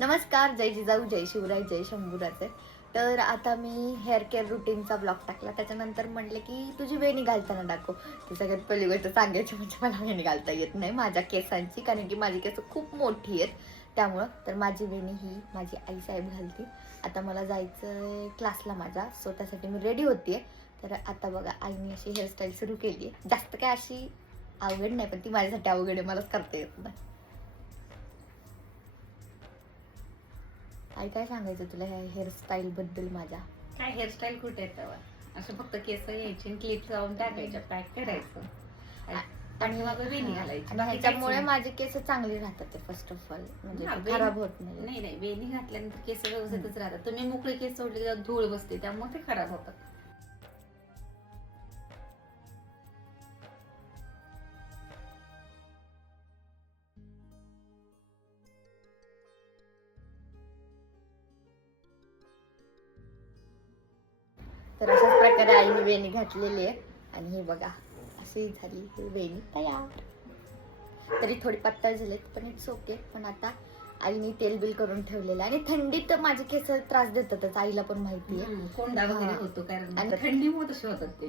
नमस्कार जय जिजाऊ जय शिवराय जय शंभूराजे. तर आता मी हेअर केअर रुटीनचा ब्लॉग टाकला. त्याच्यानंतर म्हटले की तुझी वेणी घालताना दाखव. ती सगळ्यात पहिली गोष्ट सांगायची म्हणजे मला वेणी घालता येत नाही. माझ्या केसांची कारण की माझी केस खूप मोठी आहेत. त्यामुळं तर माझी वेणी ही माझी आई साहेब घालते आता मला जायचं क्लासला माझ्या. सो त्यासाठी मी रेडी होतीये. तर आता बघा आईने अशी हेअरस्टाईल सुरू केली आहे जास्त काय अशी अवघड नाही पण ती माझ्यासाठी अवघड आहे. मलाच करता येत नाही. आई काय सांगायचं तुला ह्या हेअरस्टाईल बद्दल माझ्या? काय हेअरस्टाईल कुठे तेव्हा असं फक्त केस यायचे क्लिप लावून टाकायच्या पॅक करायचं. आणि मग वेणी घालायची. काहीच माझे केस चांगले राहतात ते फर्स्ट ऑफ ऑल म्हणजे खराब होत नाही. नाही नाही वेणी घातल्यानंतर केस व्यवस्थितच राहतात. तुम्ही मोकळे केस सोडले धूळ बसते त्यामुळे ते खराब होतात. तर अशाच प्रकारे आईने वेणी घातलेली आहे. आणि हे बघा अशी झाली ही वेणी तयार. तरी थोडी पातळ झालीत पण इट्स ओके पण आता आईने तेल बिल करून ठेवलेलं आणि थंडीत माझे केस त्रास देतातच आईला पण माहिती आहे. कोंडा वगैरे. होतो कारण आणि- थंडीमुळे तसे होतात ते.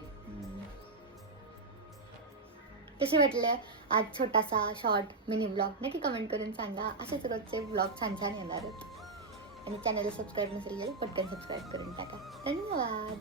कसे वाटले आज छोटासा शॉर्ट मिनी ब्लॉग नक्की कमेंट करून सांगा. असेच रोजचे ब्लॉग छान छान येणार आहेत. आणि चॅनलला सबस्क्राईब नसेल पटकन सबस्क्राईब करून टाका. धन्यवाद.